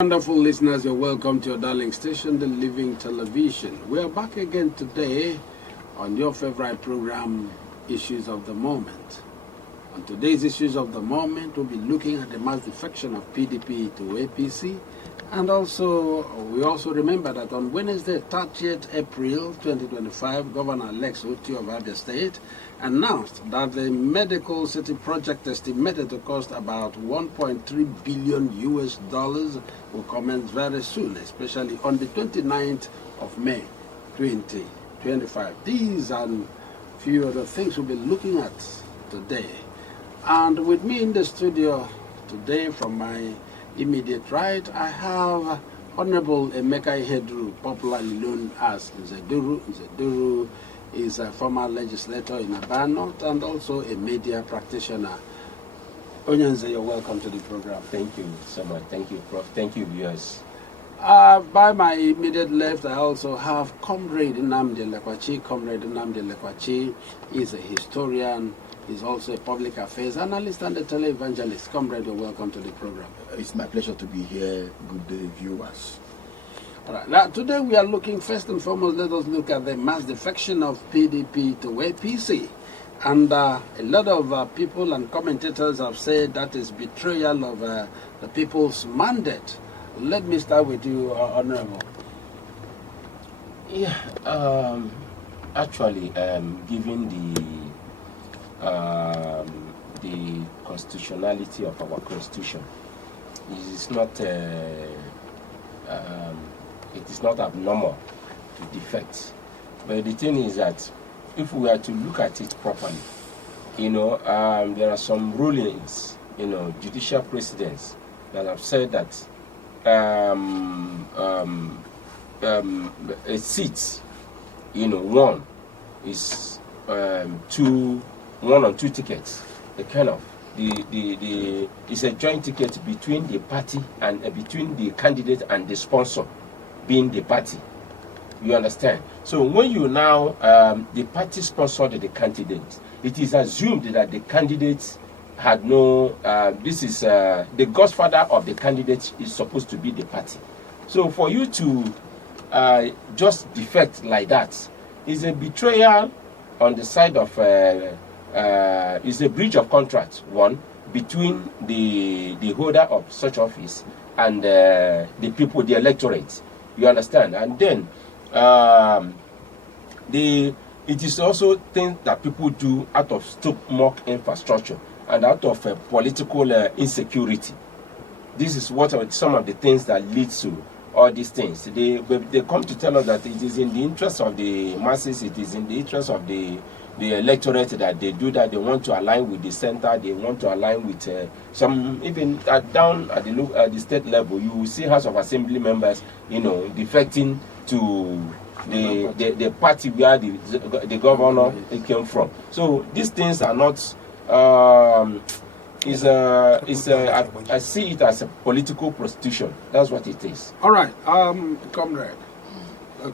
Wonderful listeners, you're welcome to your darling station, The Living Television. We are back again today on your favorite program, Issues of the Moment. On today's Issues of the Moment, we'll be looking at the mass defection of PDP to APC. And we also remember that on Wednesday, 30th April 2025, Governor Lex Otti of Abia State announced that the medical city project estimated to cost about $1.3 billion will commence very soon, especially on the 29th of May 2025. These and few other things we'll be looking at today. And with me in the studio today from my immediate right, I have Honorable Emeka Iheduru, popularly known as Nzeduru. Nzeduru is a former legislator in Abia North and also a media practitioner. Onyenze, you're welcome to the program. Thank you so much. Thank you, Prof. Thank you, viewers. By my immediate left, I also have Comrade Nnamdi Lekwachi. Comrade Nnamdi Lekwachi is a historian. He's also a public affairs analyst and a televangelist. Comrade, you're welcome to the program. It's my pleasure to be here. Good day, viewers. All right. Now, today we are looking, first and foremost, let us look at the mass defection of PDP to APC. And a lot of people and commentators have said that is betrayal of the people's mandate. Let me start with you, Honorable. Yeah, actually, given the constitutionality of our constitution, it is not abnormal to defect. But the thing is that if we are to look at it properly, there are some rulings, judicial precedents that have said that a seat, one is one on two tickets. It's a joint ticket between the party and between the candidate and the sponsor, being the party. You understand? So when you now the party sponsored the candidate, it is assumed that the candidate had no. This is the godfather of the candidate is supposed to be the party. So for you to just defect like that is a betrayal on the side of. Is a breach of contract, one, between the holder of such office and the people, the electorate. You understand? And then it is also things that people do out of stomach infrastructure and out of political insecurity. This is what some of the things that leads to all these things. They come to tell us that it is in the interest of the masses, it is in the interest of the electorate that they do that. They want to align with the center. They want to align with some, even down at the state level. You will see House of Assembly members, defecting to the party where the governor came from. So these things are not. I see it as a political prostitution. That's what it is. All right, comrade.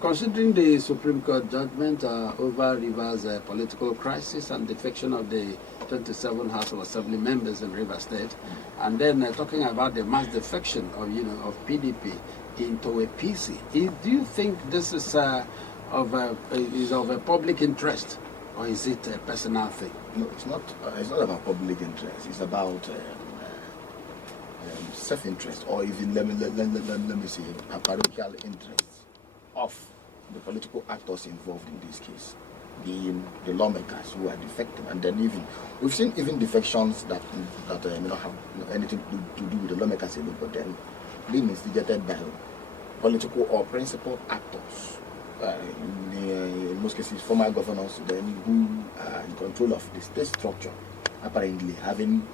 Considering the Supreme Court judgment over Rivers' political crisis and defection of the 27 House of Assembly members in Rivers State, and then talking about the mass defection of PDP into APC, do you think this is of a public interest, or is it a personal thing? No, it's not. It's not about public interest. It's about self-interest, or even let me say, a parochial interest of the political actors involved in this case, being the lawmakers who are defecting. And then we've seen even defections that may not have anything to do with the lawmakers alone, but then being instigated by political or principal actors. In most cases, former governors, then who are in control of the state structure, apparently having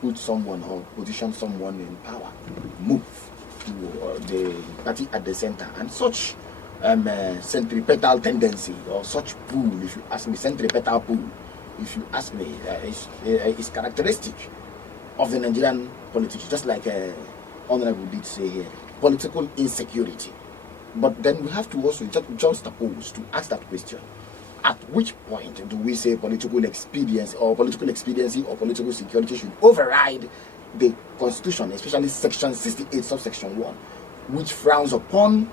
put someone or positioned someone in power, move to the party at the center, and such centripetal tendency, or such pull, if you ask me, centripetal pull, if you ask me, is characteristic of the Nigerian politics, just like Honorable did say here, political insecurity. But then we have to also juxtapose to ask that question. At which point do we say political expediency or political security should override the Constitution, especially Section 68, subsection 1, which frowns upon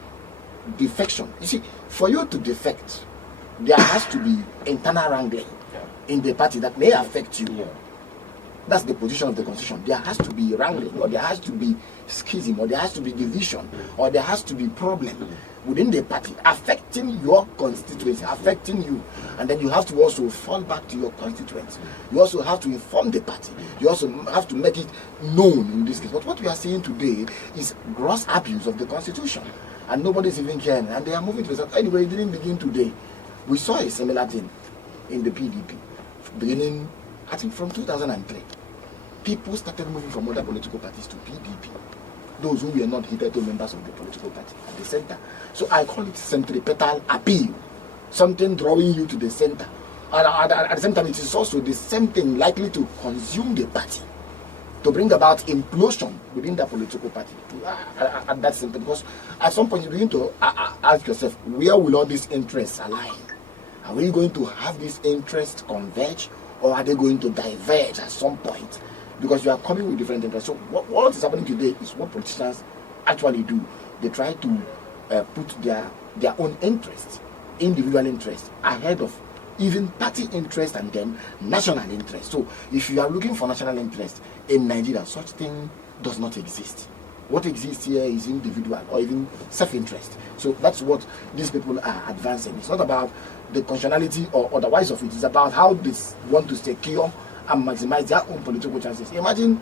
defection. You see, for you to defect, there has to be internal wrangling in the party that may affect you. Yeah. That's the position of the Constitution. There has to be wrangling, or there has to be schism, or there has to be division, or there has to be problem within the party affecting your constituency, affecting you. And then you have to also fall back to your constituents. You also have to inform the party. You also have to make it known in this case. But what we are seeing today is gross abuse of the Constitution. And nobody's even caring. And they are moving to the side. Anyway, it didn't begin today. We saw a similar thing in the PDP, beginning, I think, from 2003. People started moving from other political parties to PDP. Those who were not hitherto members of the political party at the center. So I call it centripetal appeal. Something drawing you to the center. At the same time, it is also the same thing likely to consume the party, to bring about implosion within the political party. At that center, because at some point you begin to ask yourself, where will all these interests align? Are we going to have these interests converge, or are they going to diverge at some point? Because you are coming with different interests. So what is happening today is what politicians actually do. They try to put their own interests, individual interests, ahead of even party interest and then national interest. So if you are looking for national interest in Nigeria, such thing does not exist. What exists here is individual or even self-interest. So that's what these people are advancing. It's not about the constitutionality or otherwise of it. It's about how they want to secure and maximize their own political chances. Imagine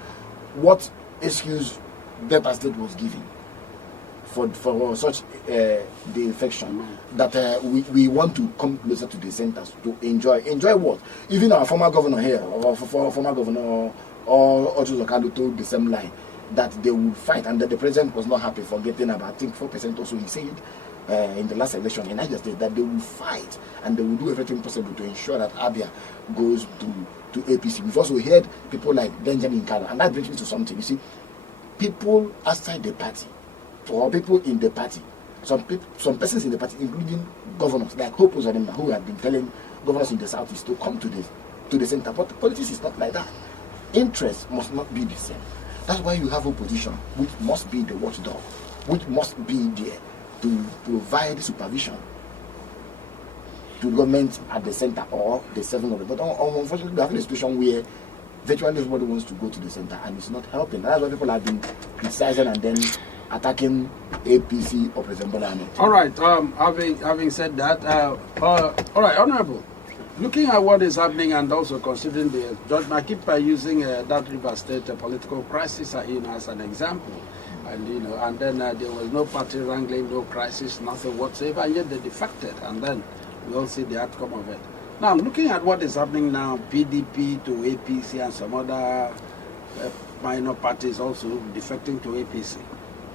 what excuse Delta State was giving for such defection, that we want to come closer to the centers to enjoy what? Even our former governor here, or former governor or Ojo Zokado told the same line, that they would fight, and that the president was not happy for getting about, I think, 4% or so. He said in the last election in Niger State that they will fight and they will do everything possible to ensure that Abia goes to APC. We've also heard people like Benjamin Kano, and that brings me to something. You see, people outside the party, or people in the party, some persons in the party, including governors like Hope Uzodinma, who have been telling governors in the southeast to come to the center. But politics is not like that. Interests must not be the same. That's why you have opposition, which must be the watchdog, which must be there to provide supervision to the government at the center or the seven of it. But unfortunately, we have a situation where virtually everybody wants to go to the center and it's not helping. That's why people have been criticizing and then attacking APC or President Bola Ahmed. All right, having said that, all right, Honorable, looking at what is happening and also considering the Judge, I keep using that River State political crisis as an example. And then there was no party wrangling, no crisis, nothing whatsoever, and yet they defected, and then we all see the outcome of it. Now, looking at what is happening now, PDP to APC and some other minor parties also defecting to APC,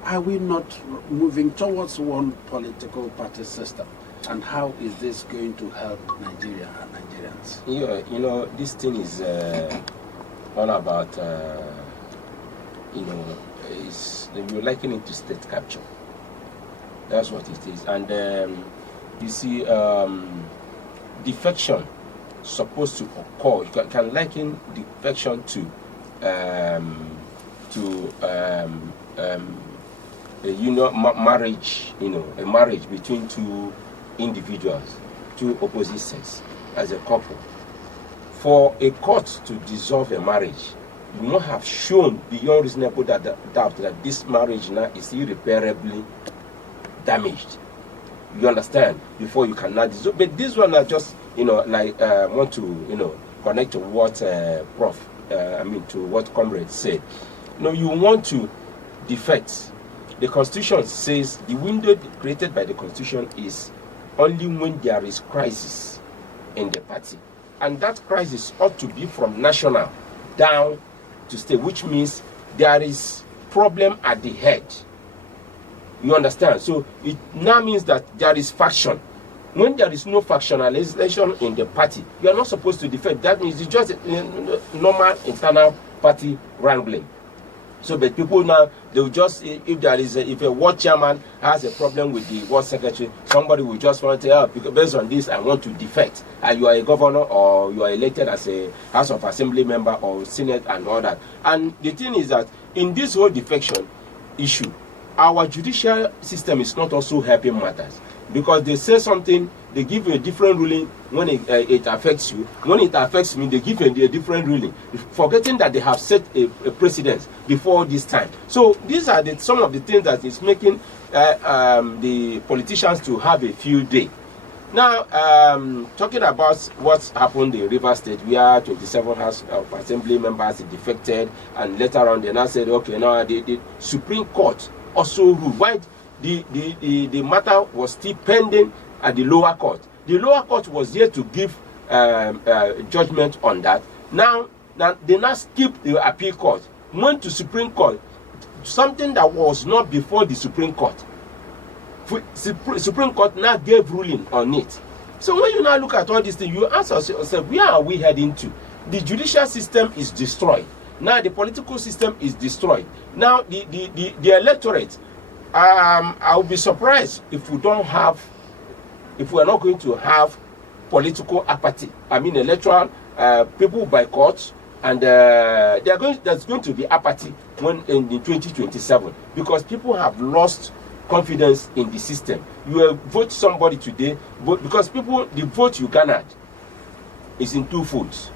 are we not moving towards one political party system? And how is this going to help Nigeria and Nigerians? Yeah, this thing is all about, you liken it to state capture. That's what it is. And you see, defection supposed to occur. You can liken defection to marriage. A marriage between two individuals, two opposite sex, as a couple. For a court to dissolve a marriage, you must have shown beyond reasonable doubt that this marriage now is irreparably damaged. You understand? Before you can now dissolve. But this one I just want to connect to what to what comrade said. You want to defect. The Constitution says the window created by the Constitution is only when there is crisis in the party, and that crisis ought to be from national down to state, which means there is problem at the head. You understand? So it now means that there is faction. When there is no factionalization in the party, you are not supposed to defect. That means it's just normal internal party wrangling. So, but people now, they will just, if a ward chairman has a problem with the ward secretary, somebody will just want to say, because based on this, I want to defect. And you are a governor or you are elected as a House of Assembly member or Senate and all that. And the thing is that in this whole defection issue, our judicial system is not also helping matters, because they say something, they give you a different ruling when it affects you. When it affects me, they give you a different ruling, forgetting that they have set a precedence before this time. So these are some of the things that is making the politicians to have a field day. Now, talking about what's happened in Rivers State, where 27 House of Assembly members defected, and later on they now said, okay, now the Supreme Court also ruled. Why the matter was still pending at the lower court. The lower court was here to give judgment on that. Now they now skipped the appeal court, went to Supreme Court, something that was not before the Supreme Court. Supreme Court now gave ruling on it. So when you now look at all these things, you ask yourself, where are we heading to? The judicial system is destroyed. Now the political system is destroyed. Now the electorate, I'll be surprised if we are not going to have political apathy. I mean, electoral people boycott, and there's going to be apathy when in 2027, because people have lost confidence in the system. You will vote somebody today, but because people, the vote you garnered is in two folds.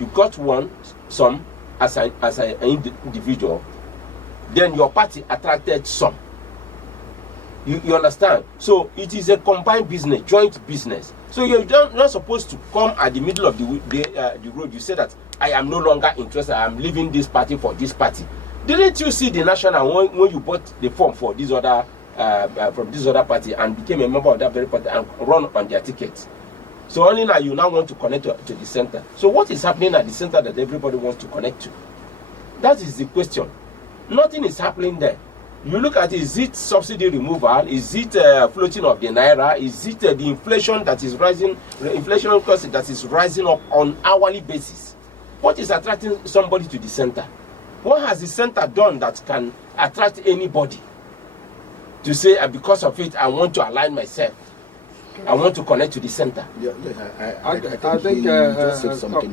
You got some as an individual, then your party attracted some. You understand? So it is a combined business, joint business. So you're not supposed to come at the middle of the road. You say that I am no longer interested. I am leaving this party for this party. Didn't you see the national when you bought the form for this other from this other party and became a member of that very party and run on their tickets? So only now you now want to connect to the center. So what is happening at the center that everybody wants to connect to? That is the question. Nothing is happening there. You look at it, is it subsidy removal? Is it floating of the naira? Is it the inflation that is rising, the inflation cost that is rising up on hourly basis? What is attracting somebody to the center? What has the center done that can attract anybody to say, because of it, I want to align myself? I want to connect to the center. Yeah, I think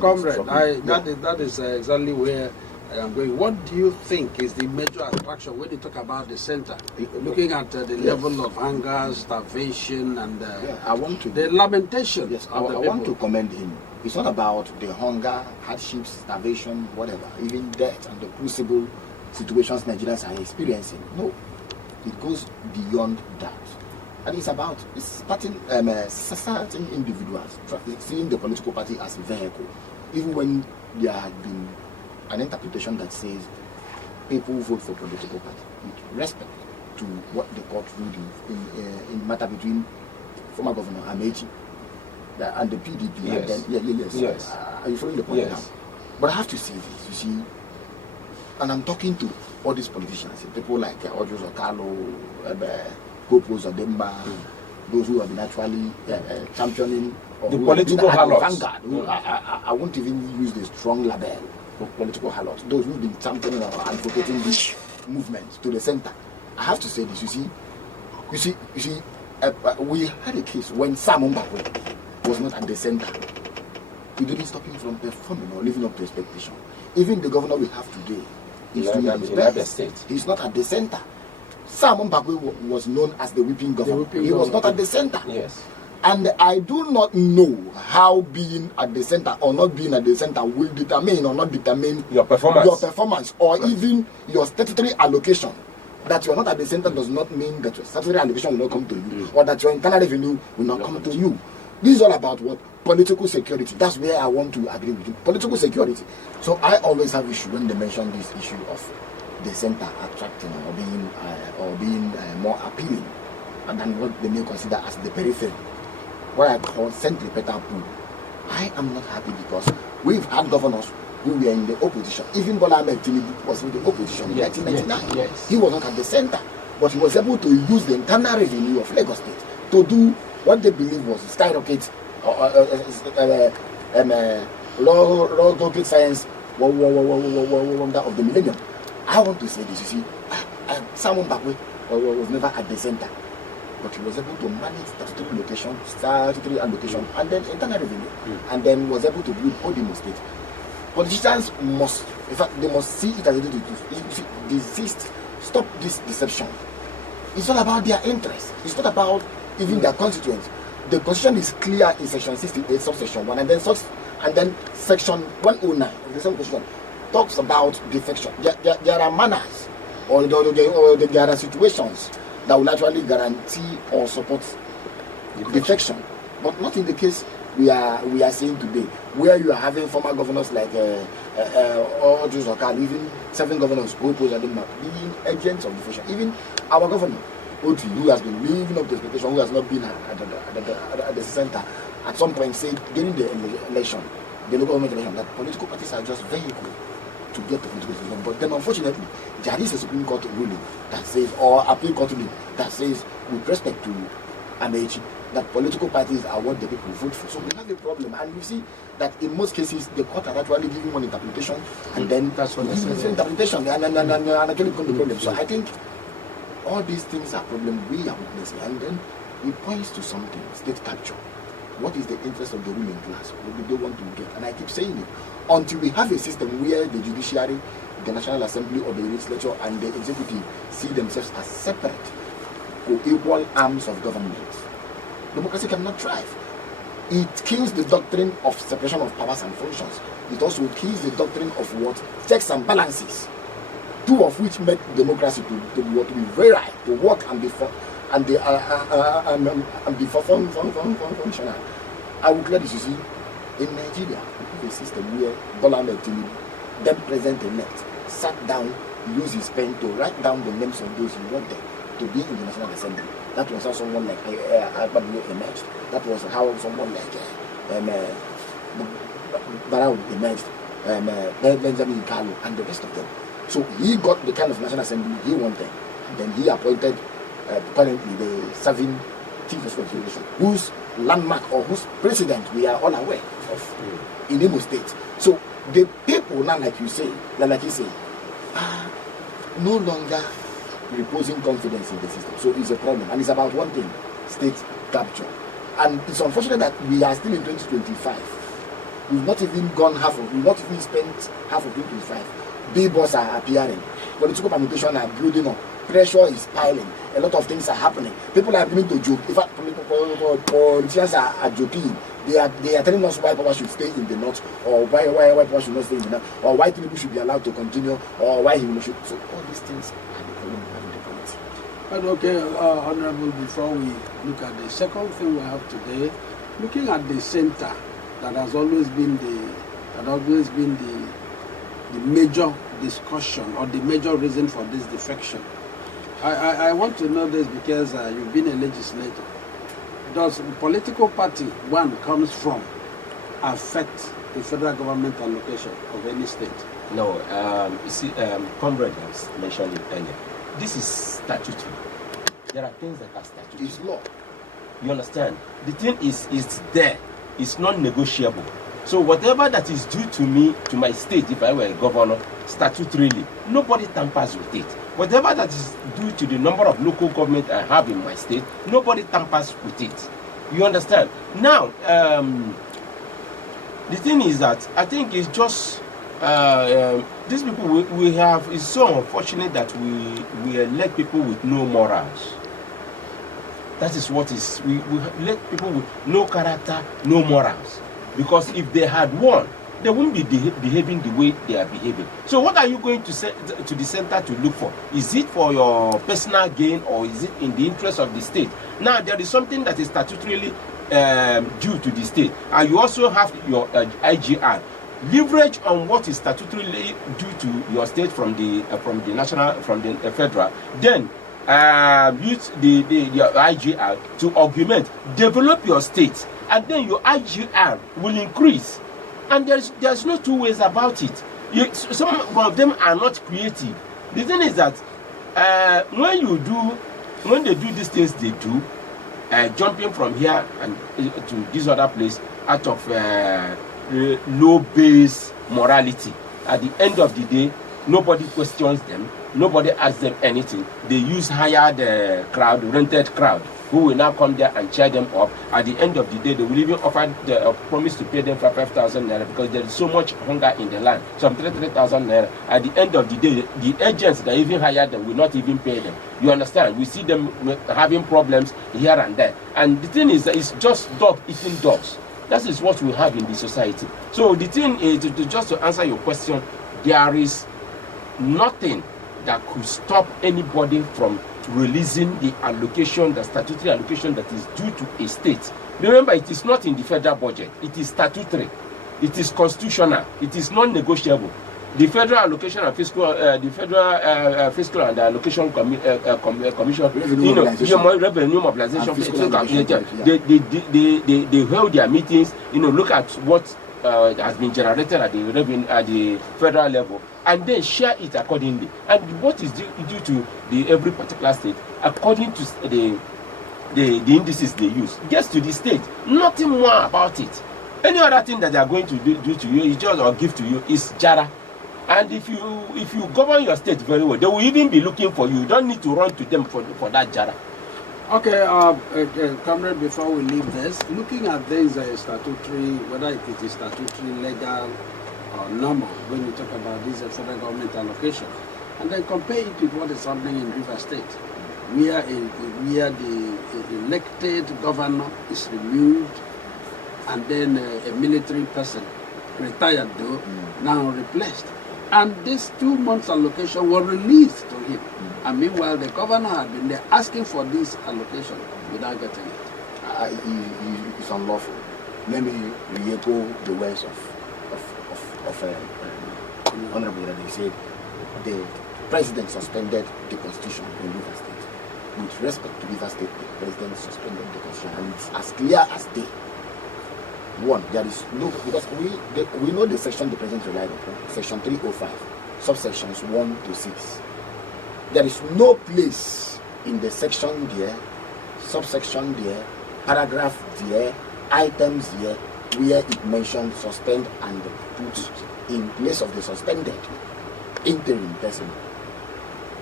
comrade, that is exactly where I am going. What do you think is the major attraction when you talk about the center? Looking at the level of hunger, starvation, and the lamentation. Yes, I want to commend him. It's not about the hunger, hardships, starvation, whatever, even death and the crucible situations Nigerians are experiencing. No, it goes beyond that. And it's about certain individuals seeing the political party as a vehicle, even when there has been an interpretation that says people vote for political party with respect to what the court ruled in matter between former Governor Amechi and the PDP. Yes. And then, yes. Are you following the point now? But I have to say this, you see, and I'm talking to all these politicians, people like Ojos Okalo, Popos Odemba, those who have been actually championing the political harlots. I won't even use the strong label for political harlots. Those who've been championing or advocating this movement to the center. I have to say this. You see, we had a case when Sam Mbakwe was not at the center. It didn't stop him from performing or living up to expectation. Even the governor we have today is doing his best. He's not at the center. Sam Mbakwe was known as the whipping governor. He was not at the center. Yes. And I do not know how being at the center or not being at the center will determine or not determine your performance or even your statutory allocation. That you are not at the center does not mean that your statutory allocation will not come to you or that your internal revenue will not come to you. This is all about what? Political security. That's where I want to agree with you. Political security. So I always have issue when they mention this issue of the center attracting or being more appealing than what they may consider as the periphery, what I call centripetal pool. I am not happy because we've had governors who were in the opposition. Even Bola Ahmed Tinubu was in the opposition in 1999. Yes. He was not at the center, but he was able to use the internal revenue of Lagos State to do what they believe was skyrocket rocket science wonder of the millennium. I want to say this, you see, Sam Mbakwe was never at the center, but he was able to manage statutory allocation, and then internal revenue, and then was able to build Odimo State. Politicians must, in fact, they must see it as a duty to desist, stop this deception. It's not about their interests. It's not about even their constituents. The constitution is clear in section 68, subsection 1, and then section 109 of the same constitution talks about defection. There are manners or there are situations that will actually guarantee or support defection, but not in the case we are seeing today, where you are having former governors like even 7 governors who being agents of defection. Even our governor, Oti, who has been living up to expectation, who has not been at the center, at some point said during the election, the local government election, that political parties are just vehicle to get the political system. But then unfortunately, there is a Supreme Court ruling that says, or appeal court ruling that says, with respect to Amechi, that political parties are what the people vote for. So we have a problem, and we see that in most cases the court are actually giving one interpretation, and then that's what they say. Interpretation and actually become the problem. So I think all these things are problems we are witnessing, and then it points to something: state capture. What is the interest of the ruling class? What do they want to get? And I keep saying it until we have a system where the judiciary, the National Assembly, or the legislature and the executive see themselves as separate or equal arms of government, democracy cannot thrive. It kills the doctrine of separation of powers and functions. It also kills the doctrine of what? Checks and balances. 2 of which make democracy to be very right, to work and be functional. I would clear this, you see, in Nigeria, we have a system where Billon, then president-elect, sat down, used his pen to write down the names of those he wanted to be in the National Assembly. That was how someone like Abia emerged. That was how someone like Barrow emerged, Benjamin Kalu, and the rest of them. So he got the kind of National Assembly he wanted, and then he appointed currently the serving chief of Federation, whose landmark or whose president we are all aware of in Imo State. So the people now, like you say, are no longer reposing confidence in the system. So it's a problem, and it's about one thing: state capture. And it's unfortunate that we are still in 2025. We've not even spent half of 2025. Billboards are appearing, political permutation are building up, pressure is piling, a lot of things are happening. People are beginning to joke. In fact, politicians are joking. They are telling us why power should stay in the north, or why power should not stay in the north, or why people should be allowed to continue, or why he should. So all these things are the problem we have in the polity. But okay, Honorable, before we look at the second thing we have today, looking at the center that has always been the major discussion or the major reason for this defection. I want to know this because you've been a legislator. Does the political party one comes from affect the federal government allocation of any state? No, you see, Comrade has mentioned it earlier. This is statutory. There are things that are statutory. It's law. You understand? The thing is, it's there. It's non-negotiable. So whatever that is due to me, to my state, if I were a governor, statutorily, nobody tampers with it. Whatever that is due to the number of local government I have in my state, nobody tampers with it. You understand? Now, the thing is that I think it's just these people we have. It's so unfortunate that we elect people with no morals. That is what is. We elect people with no character, no morals. Because if they had won, they wouldn't be behaving the way they are behaving. So what are you going to say to the center to look for? Is it for your personal gain, or is it in the interest of the state? Now, there is something that is statutorily due to the state, and you also have your IGR. Leverage on what is statutorily due to your state from the federal. Then use your IGR to augment, develop your state, and then your IGR will increase. And there's no two ways about it. Some of them are not creative. The thing is that when they do these things they do, jumping from here and to this other place out of low base morality, at the end of the day, nobody questions them. Nobody asks them anything. They use hired crowd, rented crowd, who will now come there and cheer them up. At the end of the day, they will even offer the promise to pay them for 5,000 naira because there is so much hunger in the land. Some 3,000 naira. At the end of the day, the agents that even hired them will not even pay them. You understand? We see them having problems here and there. And the thing is that it's just dog eating dogs. That is what we have in the society. So the thing is, just to answer your question, there is nothing that could stop anybody from releasing the allocation, the statutory allocation that is due to a state. Remember, it is not in the federal budget. It is statutory. It is constitutional. It is non-negotiable. The federal allocation and fiscal, the federal fiscal and allocation commission, revenue mobilization, they held their meetings. Look at what has been generated at the federal level, and then share it accordingly. And what is due to every particular state according to the indices they use gets to the state. Nothing more about it. Any other thing that they are going to do to you, or give to you, is jara. And if you govern your state very well, they will even be looking for you. You don't need to run to them for that jara. Okay, comrade, before we leave this, looking at things statutory, whether it is statutory, legal, or normal, when you talk about this federal government allocation, and then compare it with what is happening in River State, where the elected governor is removed, and then a military person, retired though, now replaced. And this 2 months allocation was released to him. And meanwhile, the governor had been there asking for this allocation without getting it. It's unlawful. Let me re-echo the words of Honorable Radi. He said the president suspended the constitution in River State. With respect to River State, the president suspended the constitution, and it's as clear as day. One, there is no, because we know the section the president relied upon, section 305, subsections 1 to 6. There is no place in the section there, subsection there, paragraph there, items there, where it mentions suspend and put in place of the suspended interim person.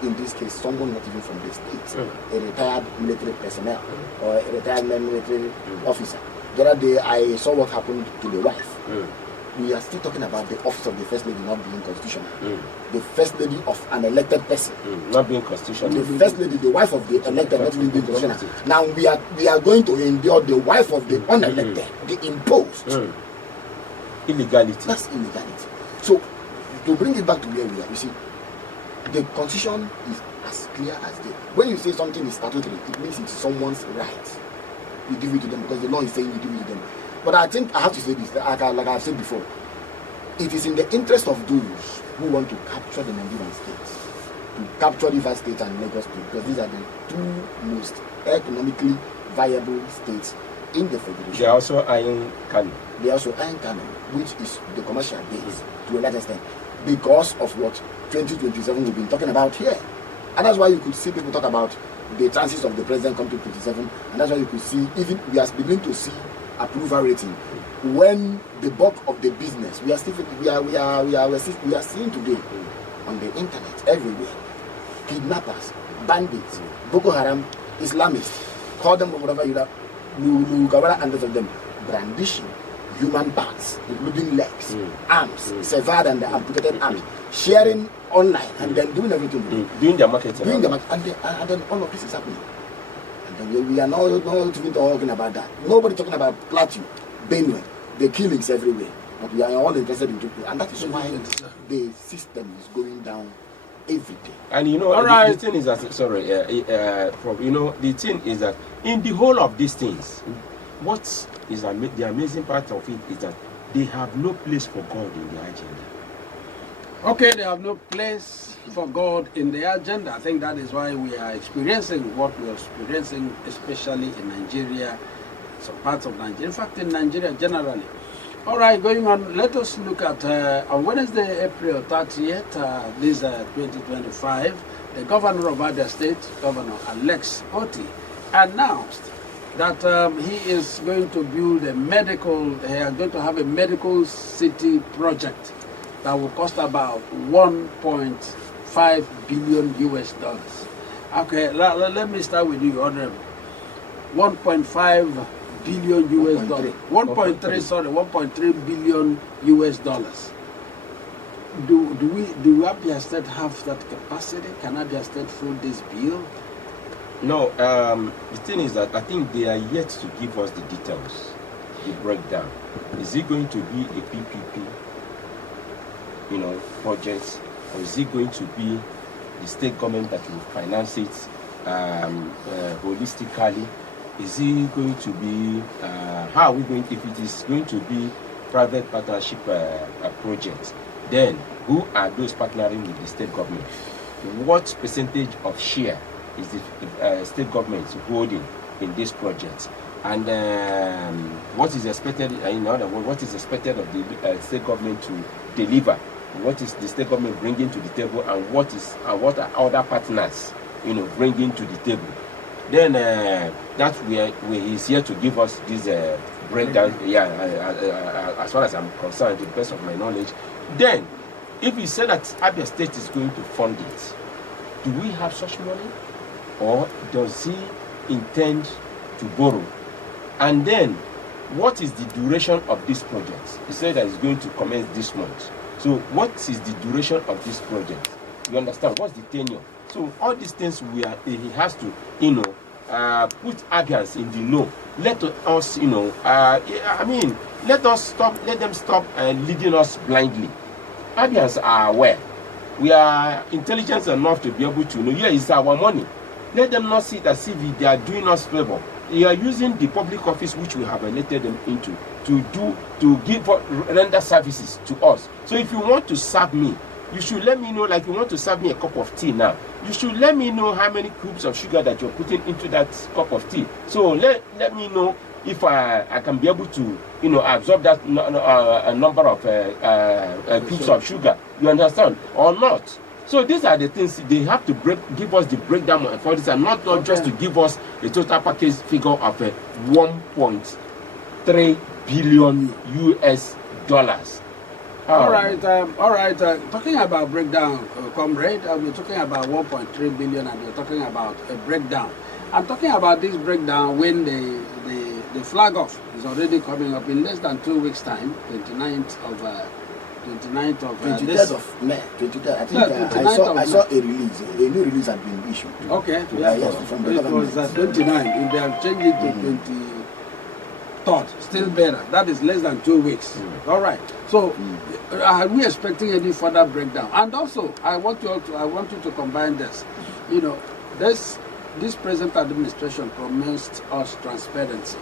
In this case, someone not even from the state, a retired military personnel or a retired military officer. The other day, I saw what happened to the wife. We are still talking about the office of the first lady not being constitutional. The first lady of an elected person not being constitutional. The first lady, the wife of the elected, not being constitutional. Now we are going to endure the wife of the unelected, the imposed illegality. That's illegality. So to bring it back to where we are, you see, the constitution is as clear as day. When you say something is statutory, it means it's someone's right. You give it to them because the law is saying you give it to them. But I think I have to say this, like I've said before, it is in the interest of those who want to capture the Nigerian states, to capture River State and Lagos State, because these are the two most economically viable states in the federation. They are also iron cannon. They are also iron cannon, which is the commercial base to a large extent, because of what 2027 we've been talking about here. And that's why you could see people talk about the chances of the president come to 27, and that's why you could see, even we are beginning to see approval rating when the bulk of the business we are seeing today on the internet everywhere. Kidnappers, bandits, Boko Haram, Islamists, call them whatever you like, hundreds of them brandishing human parts, including legs, arms, severed and amputated arms, sharing online and then doing everything, doing their marketing, and then all of this is happening. And then we are not even talking about that. Nobody talking about Plateau, Benue, the killings everywhere. But we are all interested in people, and that is why the system is going down every day. And the thing is that the thing is that in the whole of these things, what is the amazing part of it is that they have no place for God in their agenda. Okay, they have no place for God in their agenda. I think that is why we are experiencing what we are experiencing, especially in Nigeria, some parts of Nigeria, in fact in Nigeria generally. All right, going on, let us look at, on Wednesday, April 30th, this 2025, the governor of Abia State, Governor Alex Oti, announced that he is going to build he is going to have a medical city project that will cost about 1.5 1.5 billion US dollars. Okay, let me start with you, Honorable. 1.5 billion US dollars. 1.3 billion US dollars. Do Abia State have that capacity? Can Abia State foot this bill? No, the thing is that I think they are yet to give us the details, the breakdown. Is it going to be a PPP, projects, or is it going to be the state government that will finance it holistically? Is it going to be, how are we going, if it is going to be private partnership projects, then who are those partnering with the state government? What percentage of share is the state government holding in these projects? And what is expected, in other words, what is expected of the state government to deliver? What is the state government bringing to the table, and what are other partners, bringing to the table? Then that is here to give us this breakdown. Yeah, as far as I'm concerned, to the best of my knowledge. Then, if we say that Abia State is going to fund it, do we have such money, or does he intend to borrow? And then, what is the duration of this project? He said that it's going to commence this month. So, what is the duration of this project? You understand? What's the tenure? So, all these things he has to, put Abians in the know. Let us, let them stop leading us blindly. Abians are aware. We are intelligent enough to be able to know, here is our money. Let them not see that they are doing us favor. They are using the public office which we have elected them into to render services to us. So if you want to serve me, you should let me know, like you want to serve me a cup of tea now. You should let me know how many cubes of sugar that you're putting into that cup of tea. So let me know if I can be able to, absorb that a number of cubes of sugar. You understand? Or not. So these are the things they have to give us the breakdown for this, and not just to give us a total package figure of 1.3 billion US dollars. All right. Talking about breakdown, comrade, we're talking about 1.3 billion, and we're talking about a breakdown. I'm talking about this breakdown when the flag off is already coming up in less than 2 weeks' time, 29th of May. 23rd. I think I saw a release. A new release had been issued. Okay. Yes, from the government. It was 29. If they have changed it to 23rd, still better. That is less than 2 weeks. All right. So, are we expecting any further breakdown? And also, I want you to combine this. This present administration promised us transparency,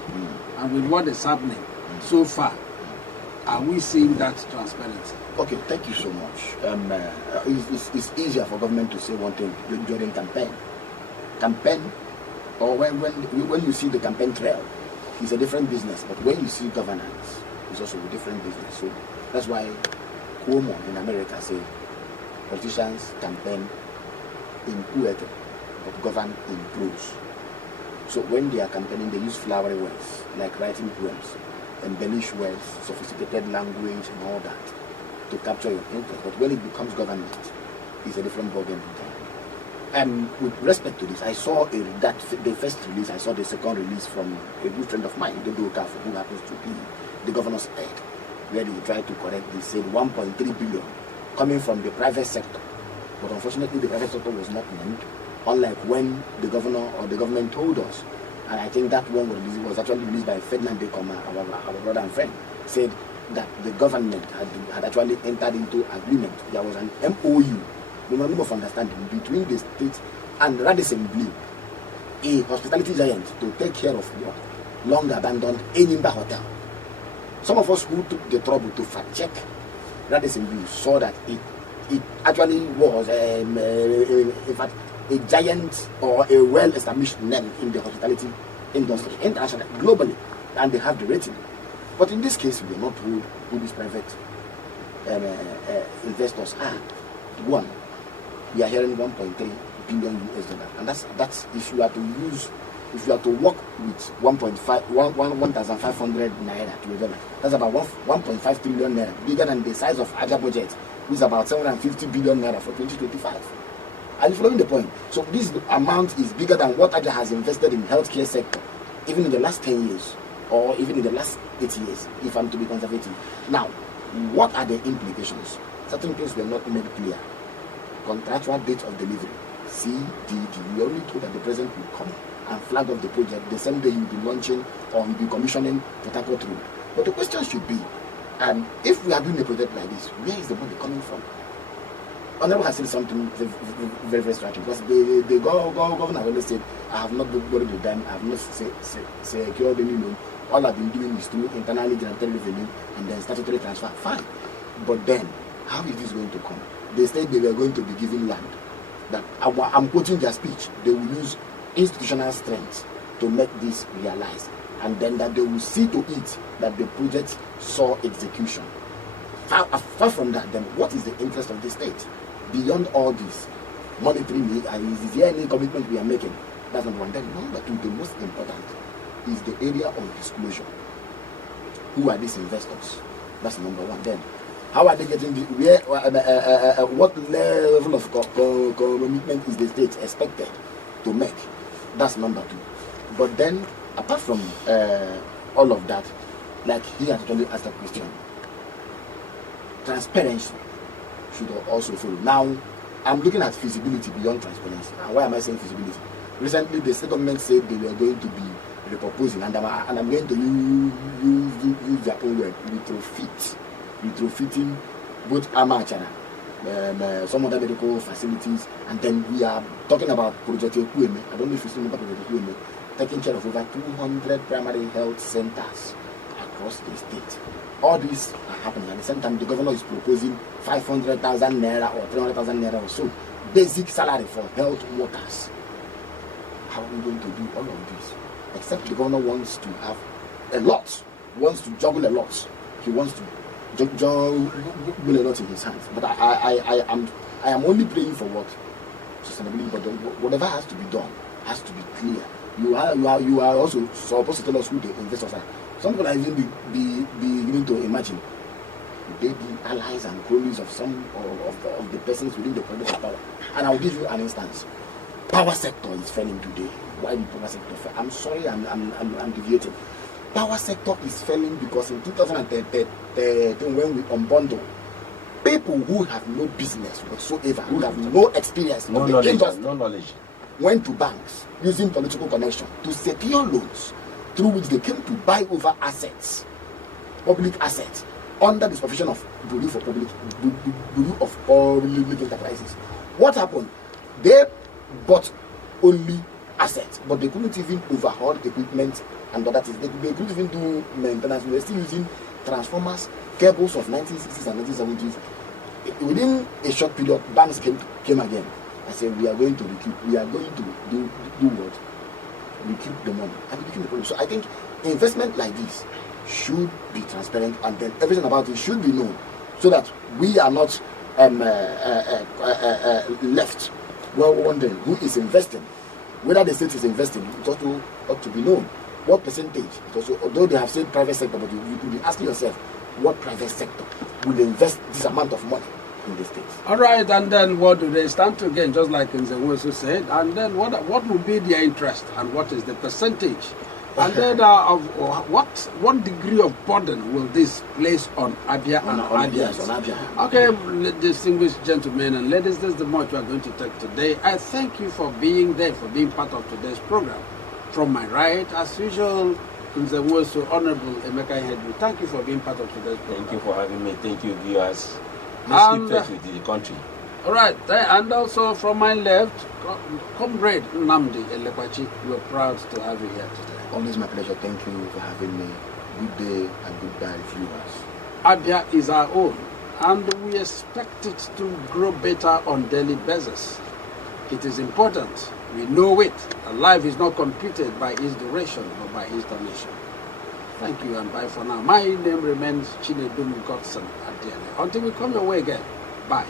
and with what is happening so far, are we seeing that transparency? Okay, thank you so much. It's easier for government to say one thing during campaign, or when you see the campaign trail, it's a different business. But when you see governance, it's also a different business. So that's why Cuomo in America say politicians campaign in poetry, but govern in prose. So when they are campaigning, they use flowery words like writing poems, embellish words, sophisticated language, and all that to capture your interest. But when it becomes government, it's a different ballgame. And with respect to this, I saw the first release, I saw the second release from a good friend of mine, the Doka, who happens to be the governor's aide, where they tried to correct this, said 1.3 billion coming from the private sector. But unfortunately, the private sector was not named, unlike when the governor or the government told us. And I think that one was actually released by Ferdinand Dekoma, our brother and friend, said that the government had actually entered into agreement. There was an MOU, memorandum of understanding between the state and Radisson Blu, a hospitality giant, to take care of what long abandoned Enyimba Hotel. Some of us who took the trouble to fact check Radisson Blu saw that it actually was in fact a giant or a well-established name in the hospitality industry, internationally, globally, and they have the rating. But in this case, we are not told who these private investors are. One, we are hearing 1.3 billion US dollars, and that's if you are to work with 1,500 naira to a dollar, that's about 1.5 trillion naira, bigger than the size of Abia budget which is about 750 billion naira for 2025. Are you following the point? So this amount is bigger than what Abia has invested in healthcare sector, even in the last 10 years, or even in the last 8 years, if I'm to be conservative. Now, what are the implications? Certain things were not made clear. Contractual date of delivery, CDD. We only told that the president will come and flag off the project the same day you'll be launching or you'll be commissioning Port Harcourt Road. But the question should be, if we are doing a project like this, where is the money coming from? Honorable has said something very, very striking, because the governor always said, I have not borrowed the dime, I have not secured any loan. All I've been doing is through internally generated revenue and then statutory transfer. Fine. But then, how is this going to come? They said they were going to be giving land. That I'm quoting their speech. They will use institutional strength to make this realized. And then that they will see to it that the project saw execution. Apart from that, then what is the interest of the state? Beyond all this, monetary need, is there any commitment we are making? That's number one. Then number two, the most important is the area of disclosure. Who are these investors? That's number one. Then, how are they getting what level of commitment is the state expected to make? That's number two. But then, apart from all of that, like he actually asked a question, transparency should also follow. Now, I'm looking at feasibility beyond transparency. And why am I saying feasibility? Recently, the state government said they were going to be reproposing, and I'm going to use their own word, retrofitting both Amachara, some other medical facilities, and then we are talking about Project Ekweme. I don't know if you remember Project Ekweme, taking care of over 200 primary health centers across the state. All these are happening. At the same time, the governor is proposing 500,000 naira or 300,000 naira or so basic salary for health workers. How are we going to do all of this? Except the governor wants to have a lot, wants to juggle a lot. He wants to juggle a lot in his hands. But I am only praying for what? Sustainability. But whatever has to be done has to be clear. You are also supposed to tell us who the investors are. Some people are even beginning to imagine they be allies and cronies of some of the persons within the political power. And I'll give you an instance. Power sector is failing today. Why the power sector fail? I'm sorry, I'm deviating. Power sector is failing because in 2013, when we unbundle, people who have no business whatsoever, who have no experience, no knowledge, went to banks using political connection to secure loans through which they came to buy over assets, public assets, under the supervision of Bureau of Public Enterprises. What happened? They bought only assets, but they couldn't even overhaul equipment and other things. They couldn't even do maintenance. We were still using transformers, cables of 1960s and 1970s. Within a short period, banks came again. I said, we are going to recoup. We are going to do what? Recoup the money. And recoup the problem. So I think investment like this should be transparent, and then everything about it should be known, so that we are not left wondering who is investing. Whether the state is investing, it also ought to be known. What percentage? Also, although they have said private sector, but you could be asking yourself, what private sector will invest this amount of money in the states? All right, and then what do they stand to gain, just like Nzewosu said? And then what will be their interest, and what is the percentage? And then what degree of burden will this place on Abia and Abians? Okay, distinguished gentlemen and ladies, this is the much we are going to take today. I thank you for being there, for being part of today's program. From my right, as usual, Nzewosu, Honorable Emeka Ihedru, thank you for being part of today's program. Thank you for having me. Thank you, viewers. Let's keep touch with the country. All right, and also from my left, Comrade Nnamdi Elekwachi, we're proud to have you here today. Always my pleasure. Thank you for having me. Good day and goodbye, viewers. Abia is our own, and we expect it to grow better on daily basis. It is important. We know it. Life is not computed by its duration, but by its donation. Thank you and bye for now. My name remains Chinedum Godson Adiele. Until we come your way again, bye.